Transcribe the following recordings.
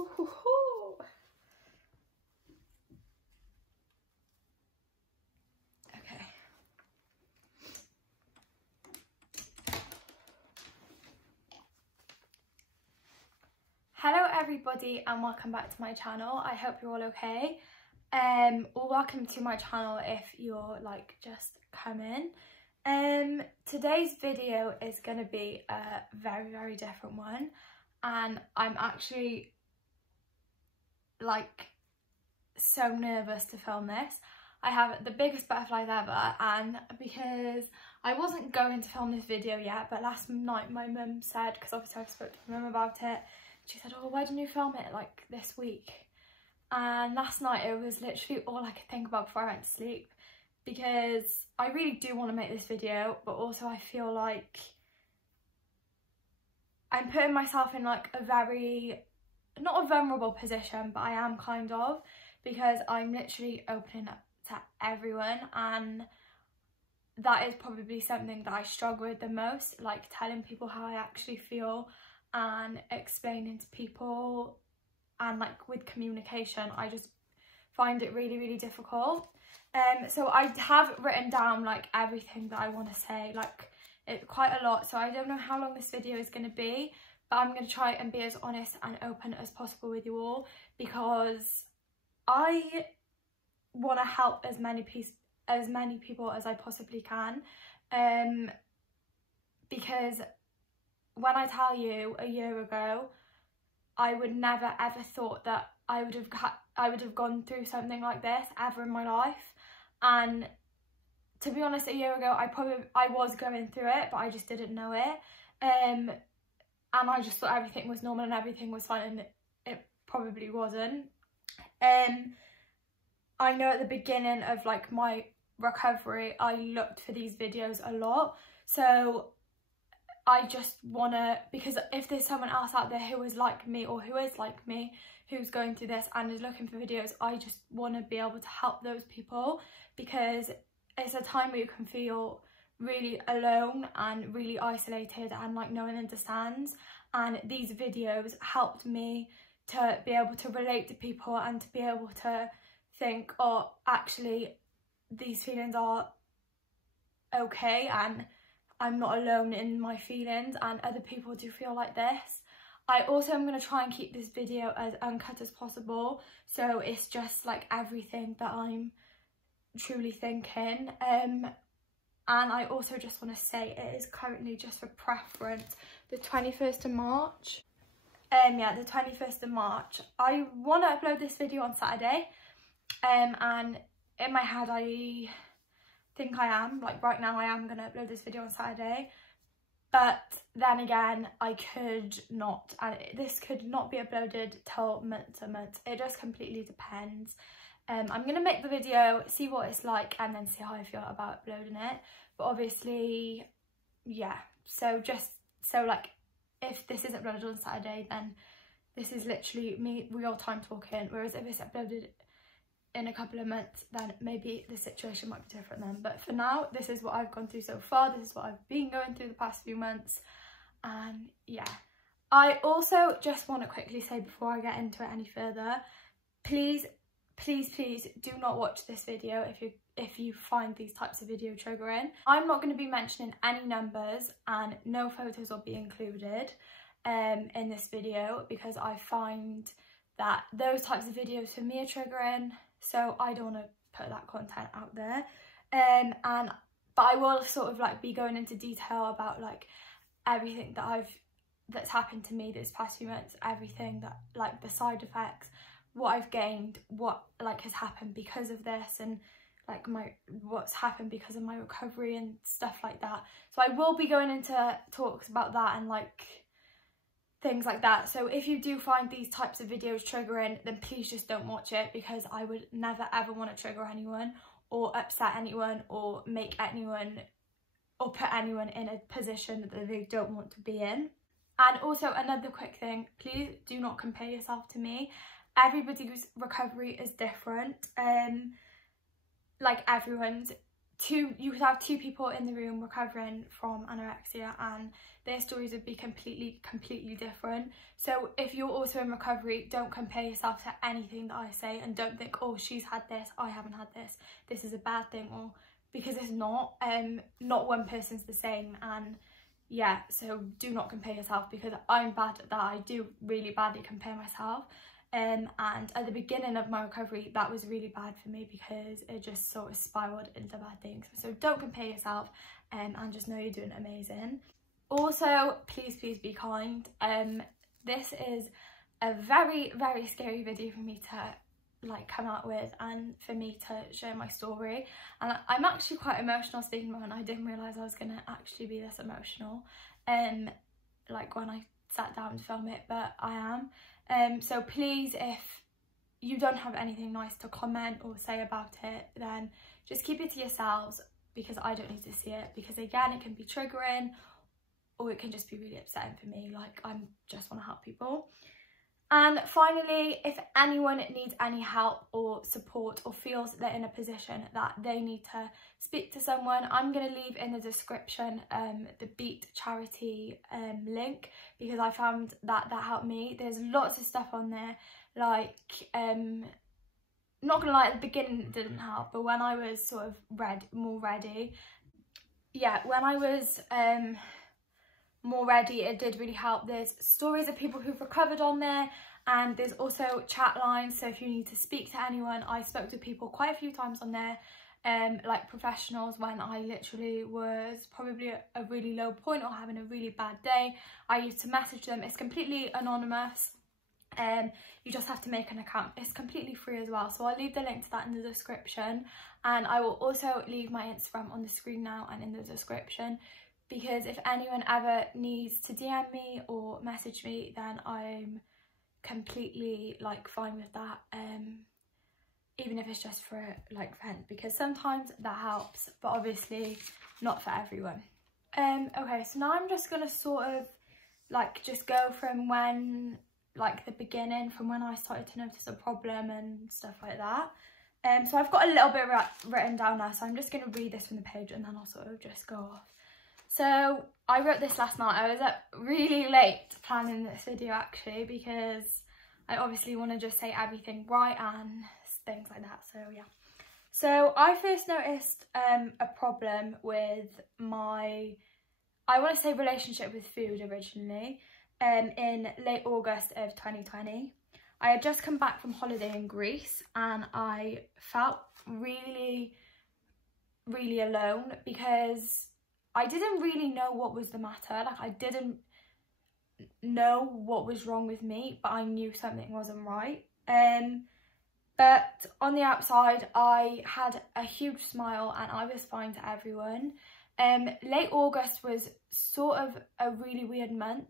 Okay. Hello everybody and welcome back to my channel. I hope you're all okay. Or welcome to my channel if you're like just coming. Today's video is going to be a very different one, and I'm actually like so nervous to film this. I have the biggest butterflies ever, and because I wasn't going to film this video yet, but last night my mum said, because obviously I've spoken to my mum about it, she said, oh, why didn't you film it like this week? And last night it was literally all I could think about before I went to sleep, because I really do want to make this video, but also I feel like I'm putting myself in like a very, not a vulnerable position, but I am kind of, because I'm literally opening up to everyone, and that is probably something that I struggle with the most, like telling people how I actually feel and explaining to people, and like with communication I just find it really difficult. So I have written down like everything that I want to say, like it's quite a lot, so I don't know how long this video is going to be, but I'm going to try and be as honest and open as possible with you all, because I want to help as many people as I possibly can, because when I tell you a year ago, I would never ever thought that I would have gone through something like this ever in my life. And to be honest, a year ago I was going through it, but I just didn't know it, and I just thought everything was normal and everything was fine, and it probably wasn't. I know at the beginning of like my recovery I looked for these videos a lot, so I just wanna, because if there's someone else out there who is like me, or who is like me, who's going through this and is looking for videos, I just want to be able to help those people, because it's a time where you can feel really alone and really isolated, and like no one understands, and these videos helped me to be able to relate to people and to be able to think, oh, actually these feelings are okay, and I'm not alone in my feelings, and other people do feel like this. I also am going to try and keep this video as uncut as possible, so it's just like everything that I'm truly thinking. And I also just want to say it is currently, just for preference, the 21st of March. Yeah, the 21st of March. I want to upload this video on Saturday, and in my head I think I am, like right now I am going to upload this video on Saturday, but then again I could not, and this could not be uploaded till months and months. It just completely depends. I'm going to make the video, see what it's like, and then see how I feel about uploading it. But obviously, yeah, so just so like if this is uploaded on Saturday, then this is literally me real time talking, whereas if it's uploaded in a couple of months, then maybe the situation might be different then. But for now, this is what I've gone through so far, this is what I've been going through the past few months, and yeah. I also just want to quickly say before I get into it any further, please do not watch this video if you find these types of video triggering. I'm not going to be mentioning any numbers, and no photos will be included in this video, because I find that those types of videos for me are triggering, so I don't want to put that content out there. But I will sort of like be going into detail about like everything that's happened to me this past few months, everything that, like the side effects, what I've gained, what like has happened because of this, and like what's happened because of my recovery and stuff like that. So I will be going into talks about that and like things like that. So if you do find these types of videos triggering, then please just don't watch it, because I would never ever want to trigger anyone or upset anyone or make anyone or put anyone in a position that they don't want to be in. And also another quick thing, please do not compare yourself to me. Everybody's recovery is different, like everyone's you could have two people in the room recovering from anorexia and their stories would be completely different. So if you're also in recovery, don't compare yourself to anything that I say, and don't think, oh, she's had this, I haven't had this is a bad thing, or because it's not. Not one person's the same, and yeah, so do not compare yourself, because I'm bad at that. I do really badly compare myself. And at the beginning of my recovery, that was really bad for me because it just sort of spiraled into bad things. So don't compare yourself, and just know you're doing amazing. Also, please be kind. This is a very scary video for me to like come out with, and for me to share my story. And I'm actually quite emotional speaking about it, and I didn't realise I was gonna actually be this emotional like when I sat down to film it, but I am. So please, if you don't have anything nice to comment or say about it, then just keep it to yourselves, because I don't need to see it, because again, it can be triggering or it can just be really upsetting for me. Like, I just want to help people. And finally, if anyone needs any help or support, or feels they're in a position that they need to speak to someone, I'm going to leave in the description the Beat charity link, because I found that helped me. There's lots of stuff on there, like not gonna lie, at the beginning it didn't help, but when I was sort of more ready, when I was more ready, it did really help. There's stories of people who've recovered on there, and there's also chat lines, so if you need to speak to anyone. I spoke to people quite a few times on there, like professionals, when I literally was probably at a really low point or having a really bad day. I used to message them. It's completely anonymous, you just have to make an account. It's completely free as well, so I'll leave the link to that in the description, and I will also leave my Instagram on the screen now and in the description, because if anyone ever needs to DM me or message me, then I'm completely like fine with that, even if it's just for like vent, because sometimes that helps, but obviously not for everyone. Okay, so now I'm just gonna sort of like just go from when, like the beginning, from when I started to notice a problem and stuff like that. So I've got a little bit written down now, so I'm just gonna read this from the page and then I'll sort of just go off. So I wrote this last night. I was up really late planning this video actually, because I obviously want to just say everything right and things like that, so yeah. So I first noticed a problem with my, I want to say, relationship with food originally, in late August of 2020. I had just come back from holiday in Greece, and I felt really alone, because I didn't really know what was the matter. Like, I didn't know what was wrong with me, but I knew something wasn't right. But on the outside, I had a huge smile and I was fine to everyone. Late August was sort of a really weird month.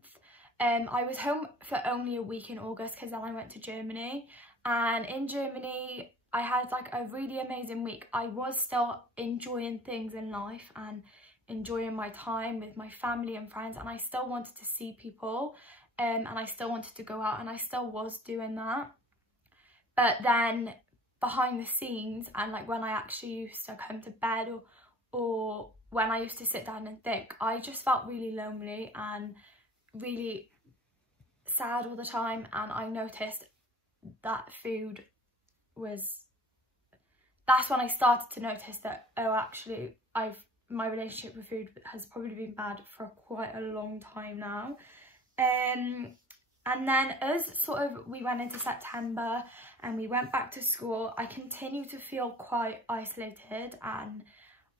I was home for only a week in August, because then I went to Germany, and in Germany I had like a really amazing week. I was still enjoying things in life and enjoying my time with my family and friends, and I still wanted to see people, and I still wanted to go out, and I still was doing that. But then behind the scenes, and like when I actually used to come to bed, or when I used to sit down and think, I just felt really lonely and really sad all the time. And I noticed that food was, that's when I started to notice that, oh, actually my relationship with food has probably been bad for quite a long time now. And then as sort of we went into September and we went back to school, I continued to feel quite isolated, and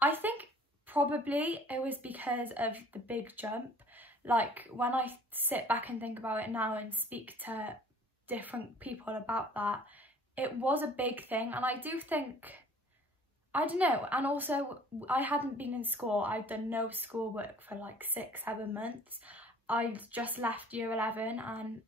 I think probably it was because of the big jump. Like, when I sit back and think about it now and speak to different people about that, it was a big thing. And I do think, I don't know, and also I hadn't been in school. I'd done no schoolwork for like 6-7 months. I just left year 11, and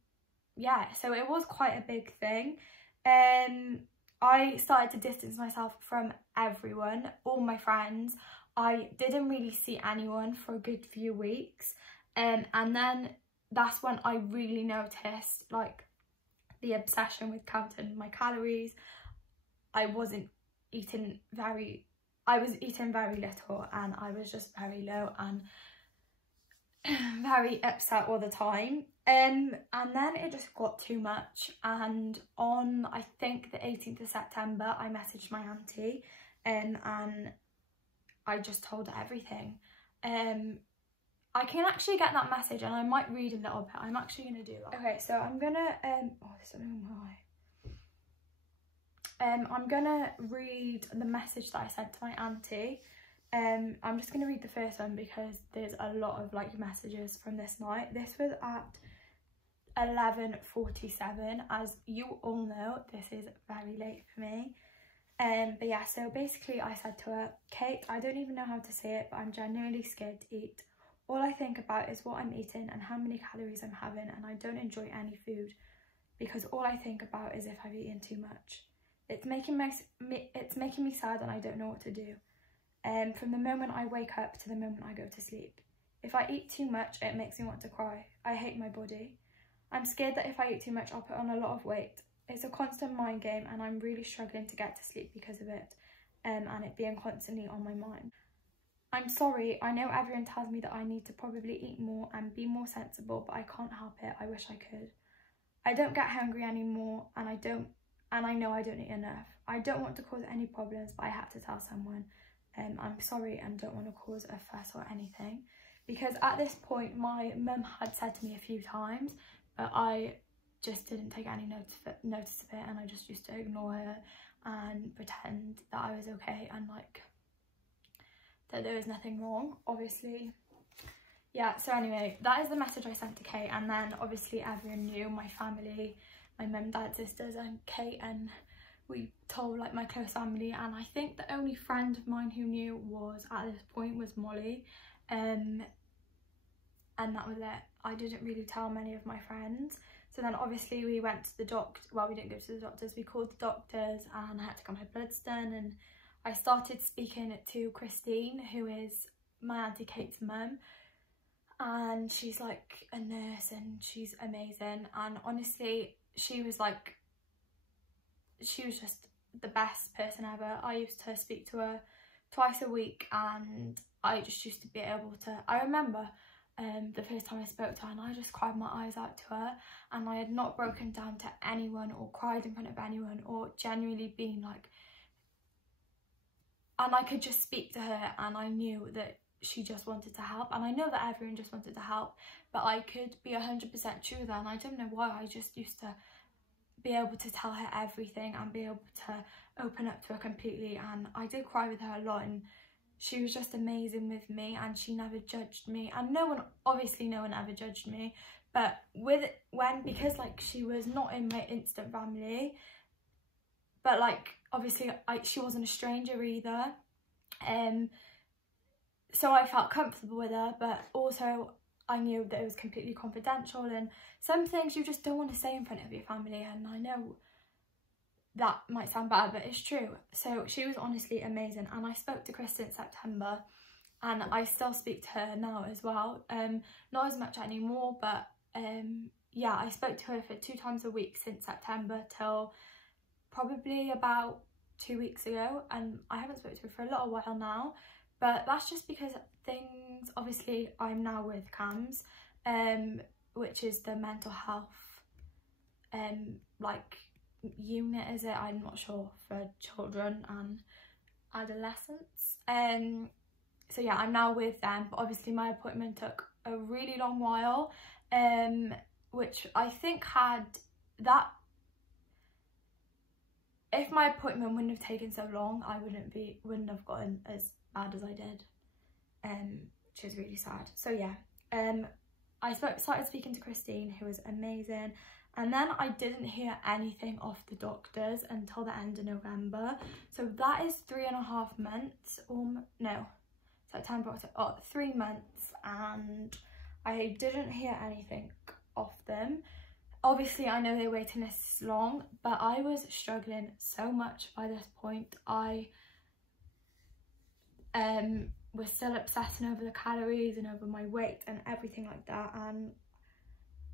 yeah, so it was quite a big thing. I started to distance myself from everyone, all my friends. I didn't really see anyone for a good few weeks, and then that's when I really noticed like the obsession with counting my calories. I wasn't eating very I was eating very little and I was just very low and very upset all the time. And then it just got too much, and on I think the 18th of September I messaged my auntie and I just told her everything. I can actually get that message and I might read a little bit. I'm actually going to do that. Okay, so I'm going to, oh, there's something on my eye. I'm going to read the message that I sent to my auntie. I'm just going to read the first one because there's a lot of like messages from this night. This was at 11:47. As you all know, this is very late for me. But yeah, so basically I said to her, Kate, I don't even know how to say it, but I'm genuinely scared to eat. All I think about is what I'm eating and how many calories I'm having, and I don't enjoy any food because all I think about is if I've eaten too much. It's making me sad and I don't know what to do. From the moment I wake up to the moment I go to sleep. If I eat too much, it makes me want to cry. I hate my body. I'm scared that if I eat too much, I'll put on a lot of weight. It's a constant mind game and I'm really struggling to get to sleep because of it, and it being constantly on my mind. I'm sorry, I know everyone tells me that I need to probably eat more and be more sensible, but I can't help it. I wish I could. I don't get hungry anymore and I know I don't eat enough. I don't want to cause any problems, but I have to tell someone. I'm sorry and don't want to cause a fuss or anything, because at this point my mum had said to me a few times, but I just didn't take any notice of it, and I just used to ignore her and pretend that I was okay and like that there was nothing wrong, obviously. Yeah, so anyway, that is the message I sent to Kate, and then obviously everyone knew, my family, my mum, dad, sisters and Kate, and we told like my close family, and I think the only friend of mine who knew was at this point was Molly, and that was it. I didn't really tell many of my friends. So then obviously we went to the doctor, well, we didn't go to the doctors, we called the doctors and I had to get my bloods done, and I started speaking to Christine, who is my auntie Kate's mum, and she's like a nurse and she's amazing, and honestly she was just the best person ever. I used to speak to her twice a week and I just used to be able to, I remember the first time I spoke to her and I just cried my eyes out to her, and I had not broken down to anyone or cried in front of anyone or genuinely been like, and I could just speak to her and I knew that she just wanted to help, and I know that everyone just wanted to help, but I could be 100% true with her, and I don't know why. I just used to be able to tell her everything and be able to open up to her completely, and I did cry with her a lot, and she was just amazing with me and she never judged me, and obviously no one ever judged me, but because like she was not in my instant family, but like obviously she wasn't a stranger either, so I felt comfortable with her, but also I knew that it was completely confidential, and some things you just don't want to say in front of your family, and I know that might sound bad, but it's true. So she was honestly amazing, and I spoke to Krista in September, and I still speak to her now as well, not as much anymore, but yeah, I spoke to her for 2 times a week since September till probably about 2 weeks ago, and I haven't spoken to her for a little while now, but that's just because things, obviously I'm now with CAMS, which is the mental health like unit, is it? I'm not sure, for children and adolescents. So yeah, I'm now with them, but obviously my appointment took a really long while, which I think had that, if my appointment wouldn't have taken so long, I wouldn't have gotten as bad as I did, which is really sad. So yeah, I started speaking to Christine, who was amazing, and then I didn't hear anything off the doctors until the end of November. So that is 3.5 months, or no, September, October, 3 months, and I didn't hear anything off them. Obviously I know their waiting list is long, but I was struggling so much by this point. I was still obsessing over the calories and over my weight and everything like that, and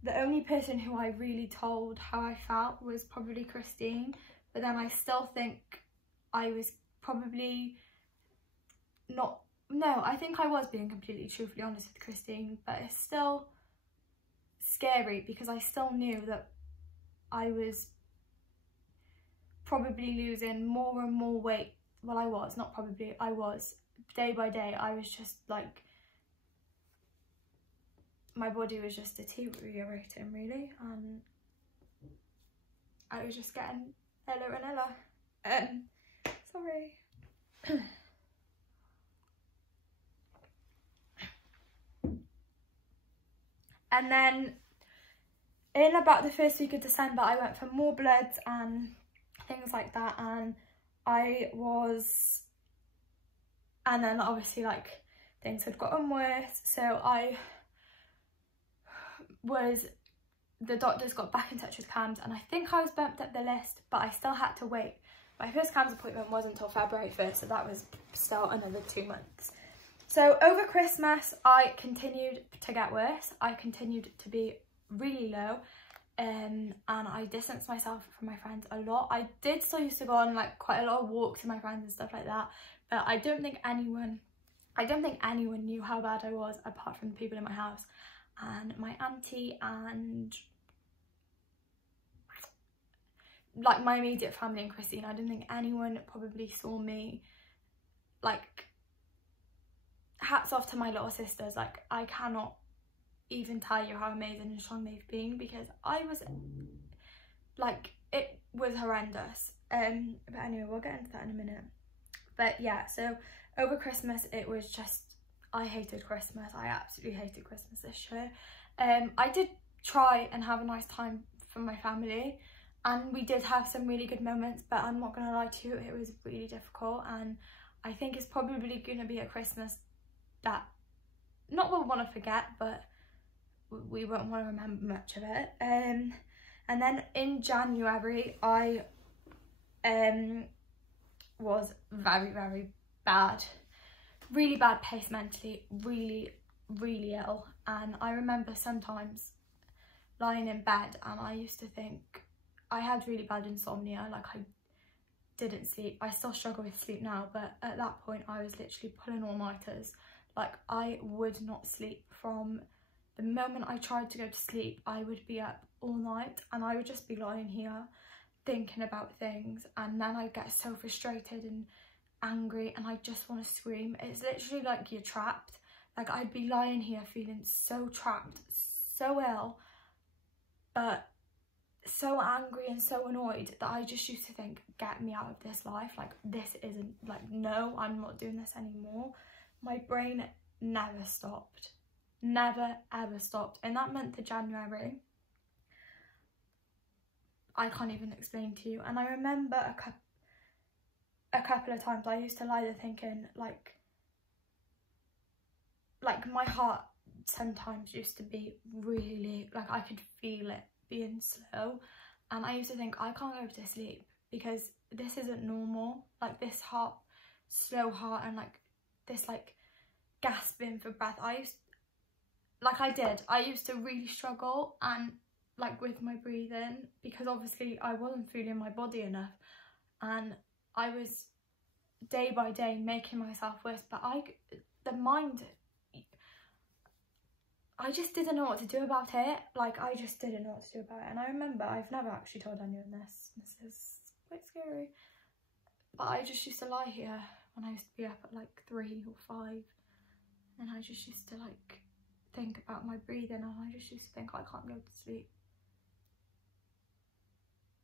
the only person who I really told how I felt was probably Christine, but then I still think I was probably no, I think I was being completely truthfully honest with Christine, but it's still scary because I still knew that I was probably losing more and more weight. Well, I was, not probably, I was. Day by day, I was just like, my body was just deteriorating really, and I was just getting iller and iller. Sorry. And then in about the first week of December, I went for more bloods and things like that, and and then obviously like things had gotten worse, so the doctors got back in touch with CAMHS, and I think I was bumped up the list, but I still had to wait. My first CAMHS appointment wasn't until February 1st, so that was still another 2 months. So over Christmas, I continued to get worse. I continued to be really low, and I distanced myself from my friends a lot. I did still used to go on like quite a lot of walks with my friends and stuff like that, but I don't think anyone knew how bad I was apart from the people in my house and my auntie and like my immediate family and Christine. I don't think anyone probably saw me. Like, hats off to my little sisters. Like, I cannot even tell you how amazing and strong they've been, because I was like, it was horrendous. But anyway, we'll get into that in a minute. But yeah, so over Christmas, it was just, I hated Christmas. I absolutely hated Christmas this year. I did try and have a nice time for my family, and we did have some really good moments, but I'm not gonna lie to you, it was really difficult, and I think it's probably gonna be a Christmas that not we'll want to forget, but we won't want to remember much of it. And then in January, I was very, very bad, really bad pace mentally, really, really ill. And I remember sometimes lying in bed and I used to think, I had really bad insomnia, like I didn't sleep. I still struggle with sleep now, but at that point I was literally pulling all-nighters. Like, I would not sleep. From the moment I tried to go to sleep, I would be up all night, and I would just be lying here thinking about things, and then I'd get so frustrated and angry and I just want to scream. It's literally like you're trapped. Like, I'd be lying here feeling so trapped, so ill, but so angry and so annoyed that I just used to think, get me out of this life. Like, this isn't, like, no, I'm not doing this anymore. My brain never stopped, never ever stopped. In that month of January, I can't even explain to you. And I remember a couple of times I used to lie there thinking, like my heart sometimes used to be really, like, I could feel it being slow, and I used to think, I can't go to sleep because this isn't normal. Like, this heart, slow heart, and like this like gasping for breath. I used to really struggle and like with my breathing, because obviously I wasn't feeling my body enough, and I was day by day making myself worse. But the mind, I just didn't know what to do about it. Like, I just didn't know what to do about it. And I remember, I've never actually told anyone this. This is quite scary. But I just used to lie here when I used to be up at like 3 or 5. And I just used to like think about my breathing, and I just used to think, I can't go to sleep.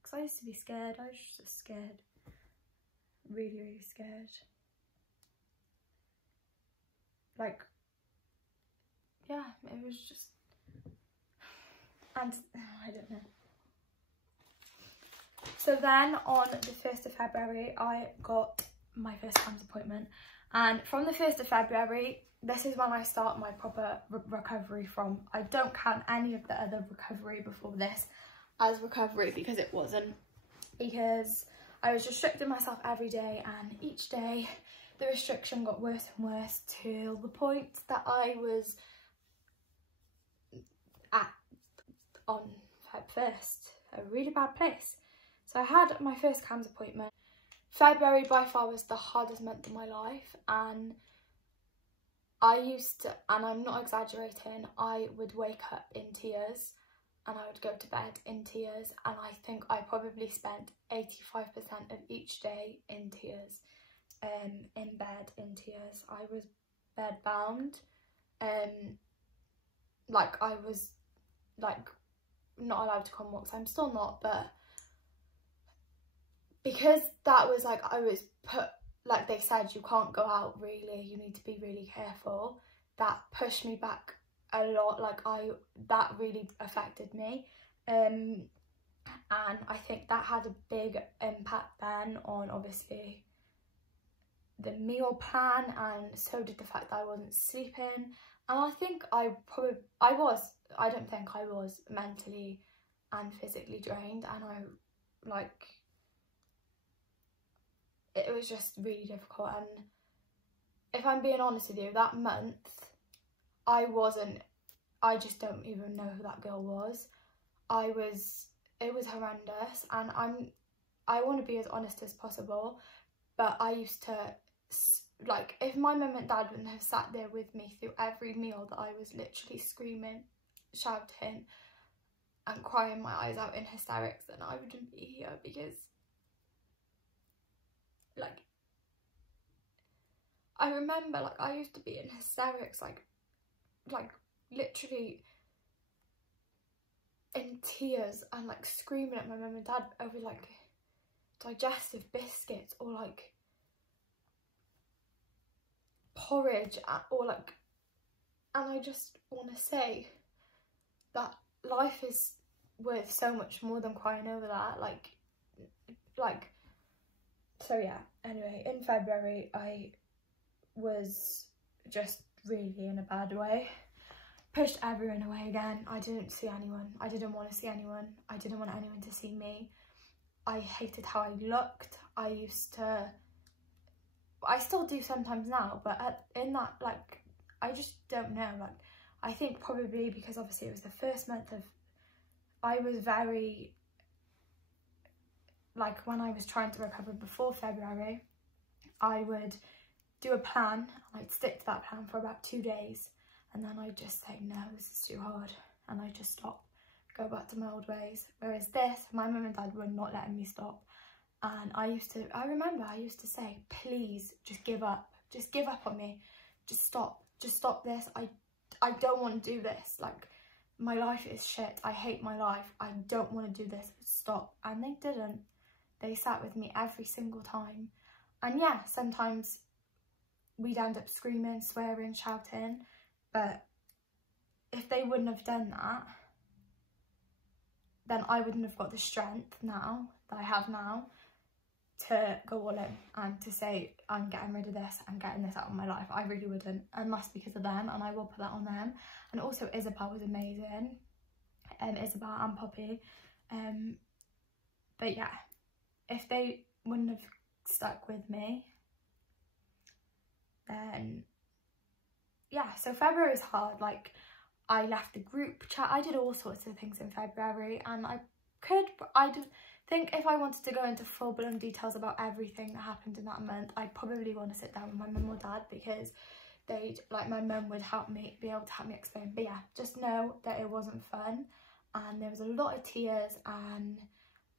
Because I used to be scared. I was just scared. Really, really scared. Like, yeah, it was just, and I don't know. So then on the 1st of February, I got my first CAMHS appointment, and from the 1st of February, this is when I start my proper recovery from. I don't count any of the other recovery before this as recovery, because it wasn't, because I was restricting myself every day, and each day the restriction got worse and worse till the point that I was on Feb 1st, a really bad place. So I had my first CAMHS appointment. February by far was the hardest month of my life, and I used to, and I'm not exaggerating, I would wake up in tears and I would go to bed in tears, and I think I probably spent 85% of each day in tears, in bed in tears. I was bed bound, like I was like not allowed to go on walks. I'm still not, but because that was like, I was put, like they said, you can't go out really, you need to be really careful. That pushed me back a lot, like that really affected me, and I think that had a big impact then on obviously the meal plan, and so did the fact that I wasn't sleeping. And I think I don't think I was mentally and physically drained, and it was just really difficult. And if I'm being honest with you, that month I just don't even know who that girl was. It was horrendous, and I want to be as honest as possible, but I used to, like, if my mum and dad wouldn't have sat there with me through every meal that I was literally screaming, shouting and crying my eyes out in hysterics, then I wouldn't be here. Because like, I remember, like, I used to be in hysterics, like literally in tears and like screaming at my mum and dad over like digestive biscuits or like porridge or like, and I just want to say that life is worth so much more than crying over that, like so yeah. Anyway, in February I was just really in a bad way, pushed everyone away again. I didn't see anyone, I didn't want to see anyone, I didn't want anyone to see me. I hated how I looked. I still do sometimes now, but in that, like, I just don't know, like, I think probably because obviously it was the first month of, I was very, like, when I was trying to recover before February, I would do a plan, and I'd stick to that plan for about 2 days, and then I'd just say, no, this is too hard, and I'd just stop, go back to my old ways. Whereas this, my mum and dad were not letting me stop. And I remember I used to say, please, just give up on me, just stop this, I don't want to do this, like, my life is shit, I hate my life, I don't want to do this, stop. And they didn't. They sat with me every single time. And yeah, sometimes we'd end up screaming, swearing, shouting, but if they wouldn't have done that, then I wouldn't have got the strength now that I have now to go all in and to say, I'm getting rid of this, I'm getting this out of my life. I really wouldn't, and that's because of them, and I will put that on them. And also Isabel was amazing, Isabel and Poppy, but yeah, if they wouldn't have stuck with me, then yeah. So February is hard. Like, I left the group chat, I did all sorts of things in February, and I think if I wanted to go into full-blown details about everything that happened in that month, I'd probably want to sit down with my mum or dad, because my mum would be able to help me explain. But yeah, just know that it wasn't fun, and there was a lot of tears and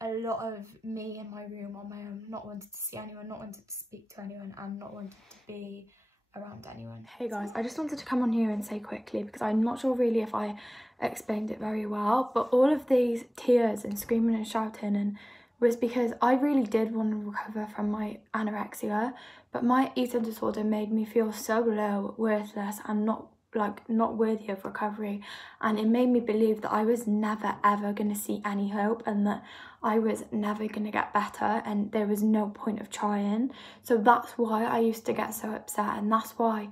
a lot of me in my room on my own, not wanting to see anyone, not wanting to speak to anyone, and not wanting to be around anyone. Hey guys, I just wanted to come on here and say quickly, because I'm not sure really if I explained it very well, but all of these tears and screaming and shouting was because I really did want to recover from my anorexia, but my eating disorder made me feel so low, worthless, and not worthy of recovery, and it made me believe that I was never ever going to see any hope, and that I was never going to get better, and there was no point of trying. So that's why I used to get so upset, and that's why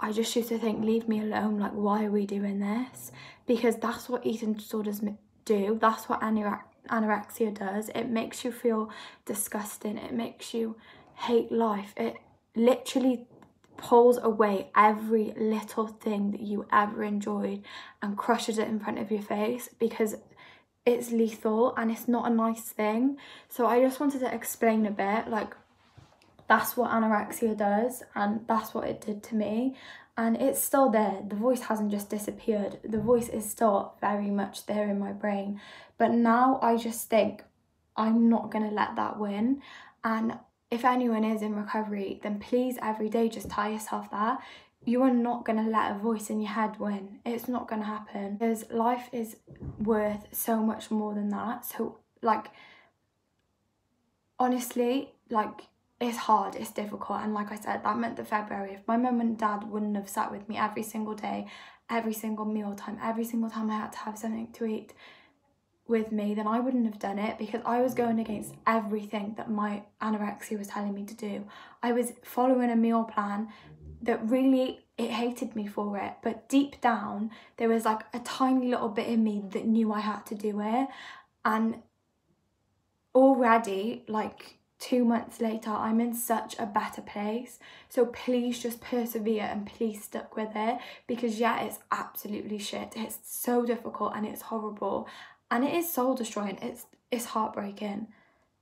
I just used to think, leave me alone, like, why are we doing this? Because that's what eating disorders do, that's what anorexia does. It makes you feel disgusting, it makes you hate life, it literally pulls away every little thing that you ever enjoyed and crushes it in front of your face, because it's lethal and it's not a nice thing. So I just wanted to explain a bit, like, that's what anorexia does, and that's what it did to me. and it's still there. The voice hasn't just disappeared. The voice is still very much there in my brain. But now I just think I'm not going to let that win. And if anyone is in recovery, then please every day just tell yourself that. You are not going to let a voice in your head win. It's not going to happen, because life is worth so much more than that. So, like, honestly, like, it's hard, it's difficult, and like I said, that month of February, if my mum and dad wouldn't have sat with me every single day, every single meal time, every single time I had to have something to eat with me, then I wouldn't have done it, because I was going against everything that my anorexia was telling me to do. I was following a meal plan that really, it hated me for it, but deep down there was like a tiny little bit in me that knew I had to do it. And already, like 2 months later, I'm in such a better place. So please just persevere and please stick with it, because yeah, it's absolutely shit. It's so difficult and it's horrible and it is soul destroying. It's heartbreaking,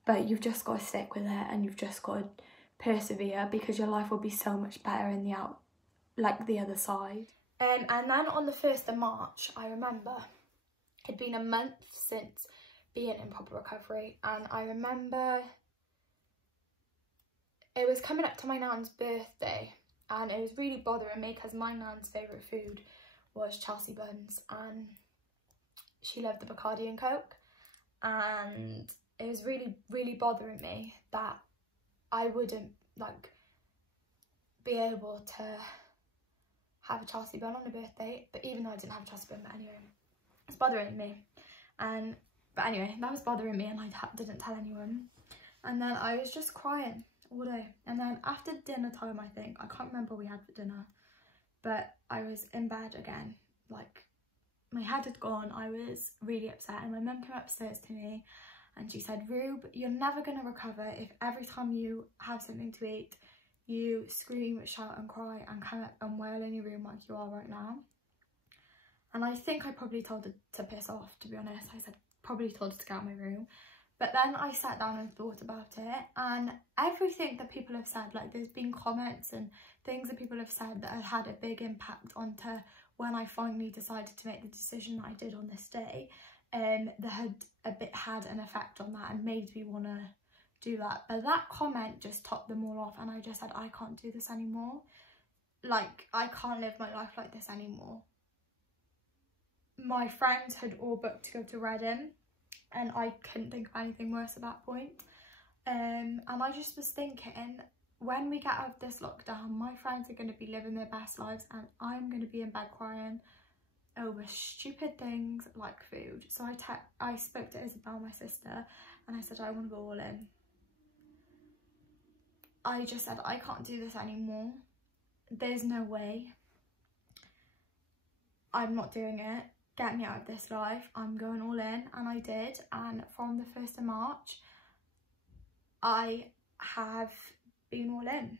but you've just got to stick with it and you've just got to persevere, because your life will be so much better in the other side. And then on the 1st of March, I remember it'd been a month since being in proper recovery, and I remember it was coming up to my nan's birthday, and it was really bothering me because my nan's favourite food was Chelsea buns, and she loved the Bacardi and Coke, and it was really, really bothering me that I wouldn't like be able to have a Chelsea bun on a birthday. But even though I didn't have a Chelsea bun, but anyway, it's bothering me. But anyway, that was bothering me, and I didn't tell anyone. And then I was just crying all day. And then after dinner time, I think, I can't remember what we had for dinner, but I was in bed again, like my head had gone. I was really upset, and my mum came upstairs to me and she said, "Rube, you're never going to recover if every time you have something to eat, you scream, shout and cry and come up and wail in your room like you are right now." And I think I probably told her to piss off, to be honest. I said, probably told her to get out of my room. But then I sat down and thought about it, and everything that people have said, like there's been comments and things that people have said that have had a big impact onto when I finally decided to make the decision that I did on this day, that had an effect on that and made me want to do that. But that comment just topped them all off, and I just said, I can't do this anymore. Like, I can't live my life like this anymore. My friends had all booked to go to Reading, and I couldn't think of anything worse at that point. And I just was thinking, when we get out of this lockdown, my friends are going to be living their best lives, and I'm going to be in bed crying over stupid things like food. So I spoke to Isabel, my sister, and I said, I want to go all in. I just said, I can't do this anymore. There's no way. I'm not doing it. Get me out of this life. I'm going all in. And I did. And from the 1st of March, I have been all in.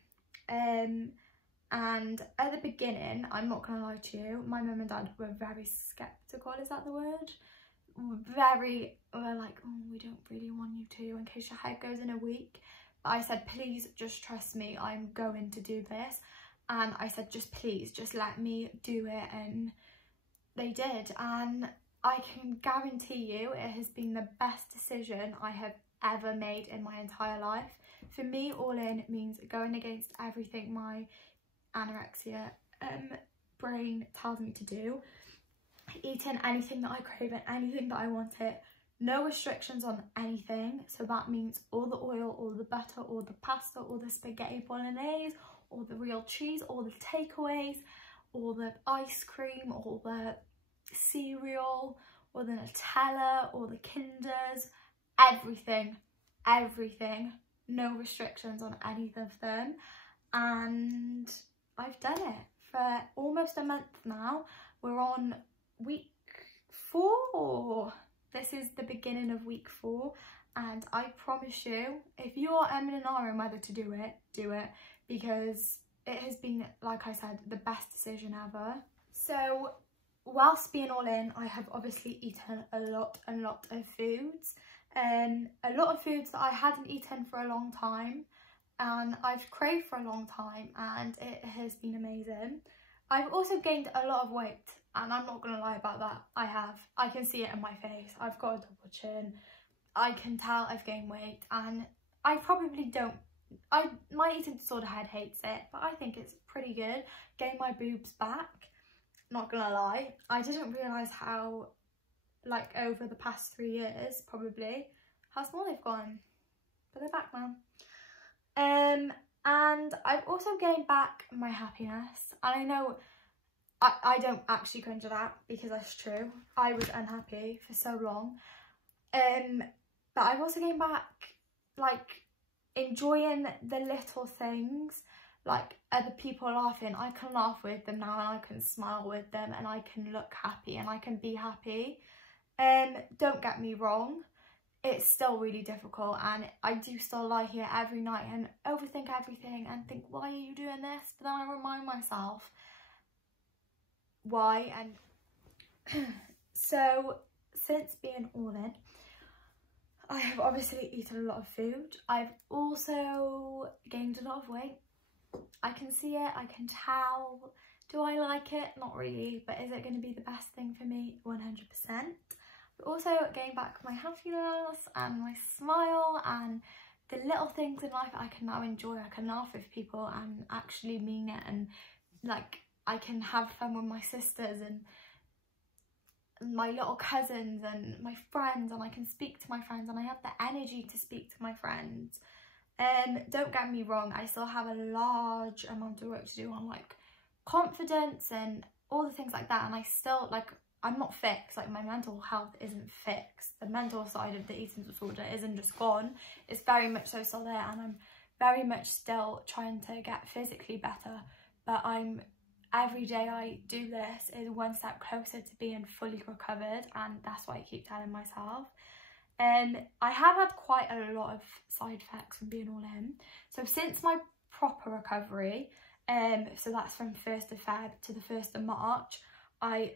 And at the beginning, I'm not going to lie to you, my mum and dad were very sceptical, is that the word? We're like, oh, we don't really want you to, in case your head goes in a week. But I said, please just trust me, I'm going to do this. And I said, just please, just let me do it. And they did. And I can guarantee you it has been the best decision I have ever made in my entire life. For me, all in means going against everything my anorexia brain tells me to do, eating anything that I crave and anything that I want it, no restrictions on anything. So that means all the oil, all the butter, all the pasta, all the spaghetti bolognese, all the real cheese, all the takeaways, all the ice cream, all the cereal, all the Nutella, all the Kinders, everything, no restrictions on any of them. And I've done it for almost a month now. We're on week 4. This is the beginning of week 4, and I promise you, if you're and ahhing whether to do it, because it has been, like I said, the best decision ever. So whilst being all in, I have obviously eaten a lot of foods, a lot of foods that I hadn't eaten for a long time and I've craved for a long time, and it has been amazing. I've also gained a lot of weight, and I'm not going to lie about that. I have. I can see it in my face. I've got a double chin. I can tell I've gained weight, and I probably don't. My eating disorder head hates it, but I think it's pretty good. Gained my boobs back. Not going to lie. I didn't realise how, like, over the past 3 years, probably, how small they've gone. But they're back now. And I've also gained back my happiness. And I know I don't actually cringe at that, because that's true. I was unhappy for so long. But I've also gained back, like, enjoying the little things, like other people laughing. I can laugh with them now, and I can smile with them, and I can look happy, and I can be happy. Don't get me wrong, it's still really difficult, and I do still lie here every night and overthink everything and think, why are you doing this? But then I remind myself why. And so since being all in, I have obviously eaten a lot of food. I've also gained a lot of weight. I can see it, I can tell. Do I like it? Not really, but is it going to be the best thing for me? 100%. But also gained back my happiness and my smile and the little things in life I can now enjoy. I can laugh with people and actually mean it, and like I can have fun with my sisters and my little cousins and my friends, and I can speak to my friends, and I have the energy to speak to my friends. Don't get me wrong, I still have a large amount of work to do on like confidence and all the things like that, and I still, like, I'm not fixed. Like, my mental health isn't fixed. The mental side of the eating disorder isn't just gone. It's very much so still there, and I'm very much still trying to get physically better, but every day I do this is one step closer to being fully recovered, and that's what I keep telling myself. I have had quite a lot of side effects from being all in. So since my proper recovery, so that's from 1st of Feb to the 1st of March, I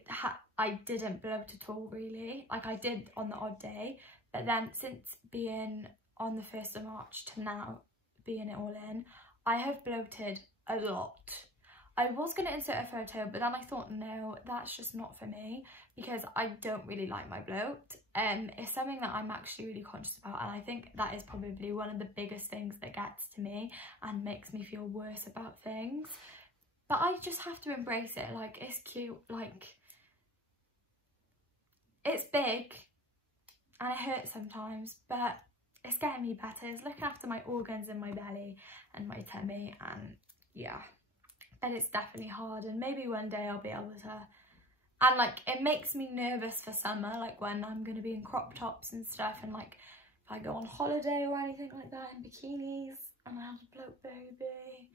didn't bloat at all, really. Like, I did on the odd day, but then since being on the 1st of March to now being it all in, I have bloated a lot. I was going to insert a photo, but then I thought, no, that's just not for me, because I don't really like my bloat. It's something that I'm actually really conscious about, and I think that is probably one of the biggest things that gets to me and makes me feel worse about things. But I just have to embrace it. Like, it's cute, like, it's big and it hurts sometimes, but it's getting me better. It's looking after my organs in my belly and my tummy, and yeah. And it's definitely hard, and maybe one day I'll be able to, and like, it makes me nervous for summer, like when I'm going to be in crop tops and stuff, and like if I go on holiday or anything like that in bikinis and I have a bloat baby.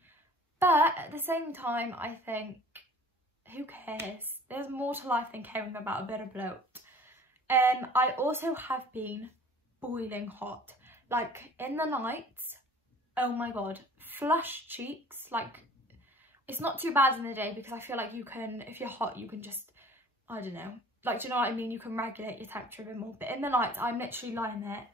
But at the same time, I think, who cares? There's more to life than caring about a bit of bloat. I also have been boiling hot. Like, in the nights, oh my god, flushed cheeks. Like, it's not too bad in the day, because I feel like you can, if you're hot, you can just, I don't know. Like, do you know what I mean? You can regulate your temperature a bit more. But in the night, I'm literally lying there,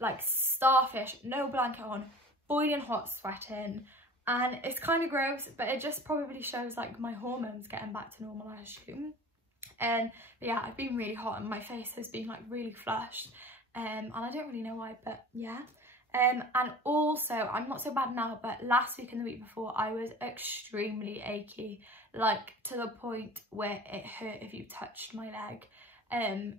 like starfish, no blanket on, boiling hot, sweating. And it's kind of gross, but it just probably shows like my hormones getting back to normal, I assume. But yeah, I've been really hot, and my face has been like really flushed, and I don't really know why, but yeah. And also, I'm not so bad now, but last week and the week before, I was extremely achy, like to the point where it hurt if you touched my leg.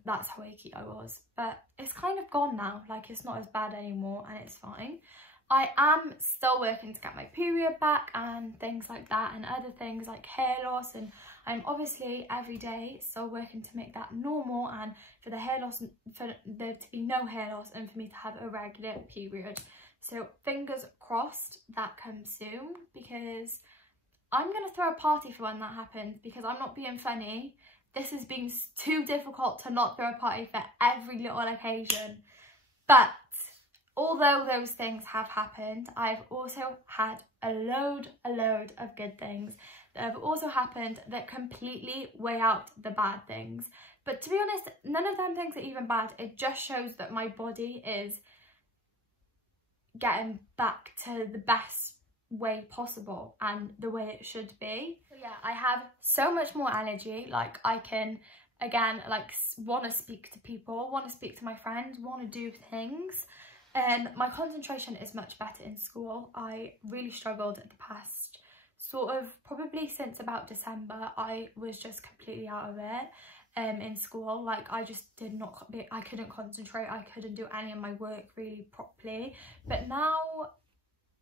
That's how achy I was, but it's kind of gone now. Like, it's not as bad anymore, and it's fine. I am still working to get my period back and things like that, and other things like hair loss, and I'm obviously every day still working to make that normal, and for the hair loss, for there to be no hair loss, and for me to have a regular period. So fingers crossed that comes soon, because I'm going to throw a party for when that happens, because I'm not being funny. This has been too difficult to not throw a party for every little occasion. But although those things have happened, I've also had a load of good things that have also happened that completely weigh out the bad things. But to be honest, none of them things are even bad. It just shows that my body is getting back to the best way possible and the way it should be. So yeah, I have so much more energy. Like I can, again, like want to speak to people, want to speak to my friends, want to do things. My concentration is much better in school. I really struggled at the past, sort of probably since about December. I was just completely out of it in school. Like I just I couldn't concentrate, I couldn't do any of my work really properly. But now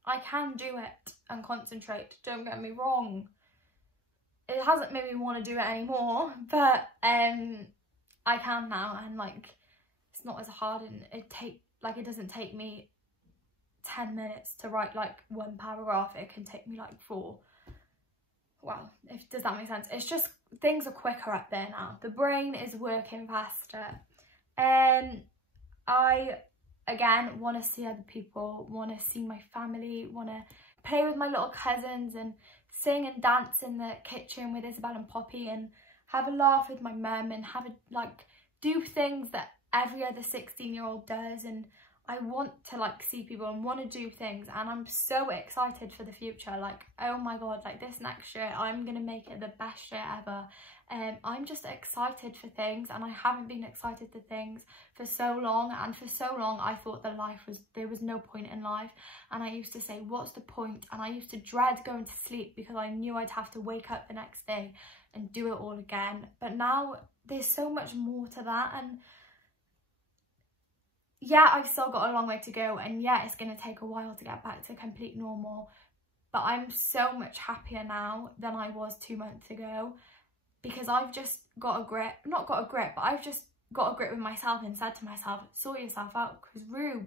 I can do it and concentrate, don't get me wrong. It hasn't made me want to do it anymore, but I can now, and like it's not as hard, and it doesn't take me 10 minutes to write like one paragraph. It can take me like 4. Well, does that make sense? It's just things are quicker up there now. The brain is working faster. I again want to see other people, want to see my family, want to play with my little cousins and sing and dance in the kitchen with Isabel and Poppy, and have a laugh with my mum, and do things that every other 16-year-old does. And I want to like see people and want to do things, and I'm so excited for the future. Like, oh my god, like this next year I'm gonna make it the best year ever. I'm just excited for things, and I haven't been excited for things for so long. And for so long I thought that there was no point in life, and I used to say, what's the point? And I used to dread going to sleep because I knew I'd have to wake up the next day and do it all again. But now there's so much more to that, and yeah, I've still got a long way to go, and yeah, it's going to take a while to get back to complete normal, but I'm so much happier now than I was 2 months ago, because I've just got a grip, but I've just got a grip with myself and said to myself, sort yourself out, because Rube,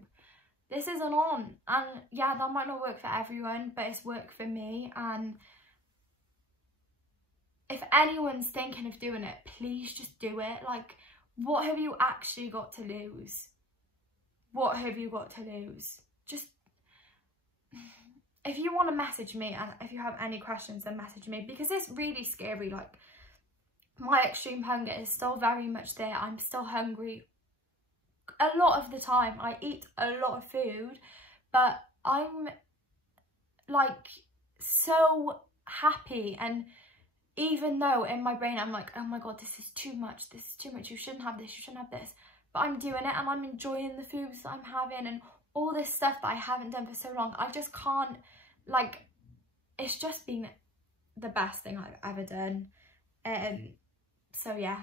this isn't on. And yeah, that might not work for everyone, but it's worked for me. And if anyone's thinking of doing it, please just do it. Like, what have you actually got to lose? What have you got to lose? Just, if you want to message me, and if you have any questions, then message me, because it's really scary. Like, my extreme hunger is still very much there. I'm still hungry a lot of the time. I eat a lot of food, but I'm like so happy. And even though in my brain I'm like, oh my god, this is too much, you shouldn't have this, you shouldn't have this, but I'm doing it, and I'm enjoying the foods that I'm having and all this stuff that I haven't done for so long. I just can't, like, it's just been the best thing I've ever done. So yeah,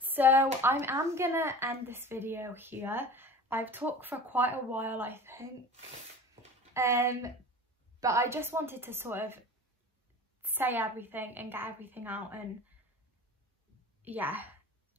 so I am gonna end this video here. I've talked for quite a while, I think, but I just wanted to sort of say everything and get everything out, and yeah,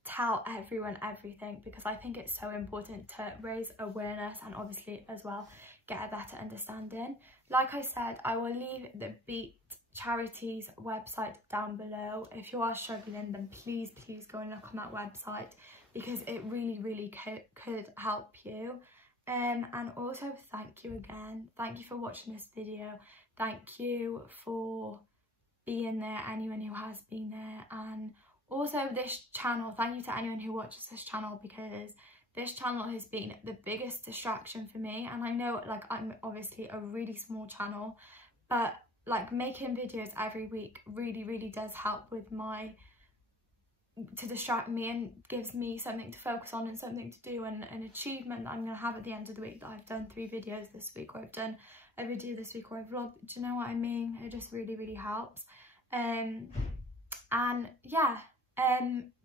tell everyone everything, because I think it's so important to raise awareness and obviously as well get a better understanding. Like I said, I will leave the Beat Charities website down below. If you are struggling, then please go and look on that website, because it really could help you. And also thank you again, thank you for watching this video, thank you for being there, anyone who has been there, and also this channel, thank you to anyone who watches this channel, because this channel has been the biggest distraction for me. And I know, like, I'm obviously a really small channel, but like making videos every week really does help with to distract me, and gives me something to focus on and something to do, and an achievement that I'm going to have at the end of the week, that I've done 3 videos this week, or I've done a video this week, or I've vlogged. Do you know what I mean? It just really helps. And yeah,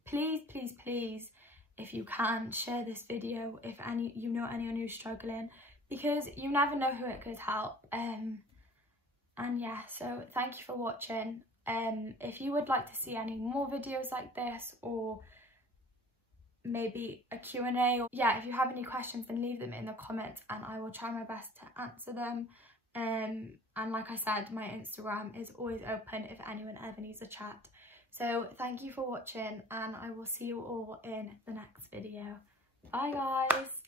please, if you can, share this video if you know anyone who's struggling, because you never know who it could help. And yeah, so thank you for watching. If you would like to see any more videos like this, or maybe a Q&A, or yeah, if you have any questions, then leave them in the comments and I will try my best to answer them. And like I said, my Instagram is always open if anyone ever needs a chat. So thank you for watching, and I will see you all in the next video. Bye guys.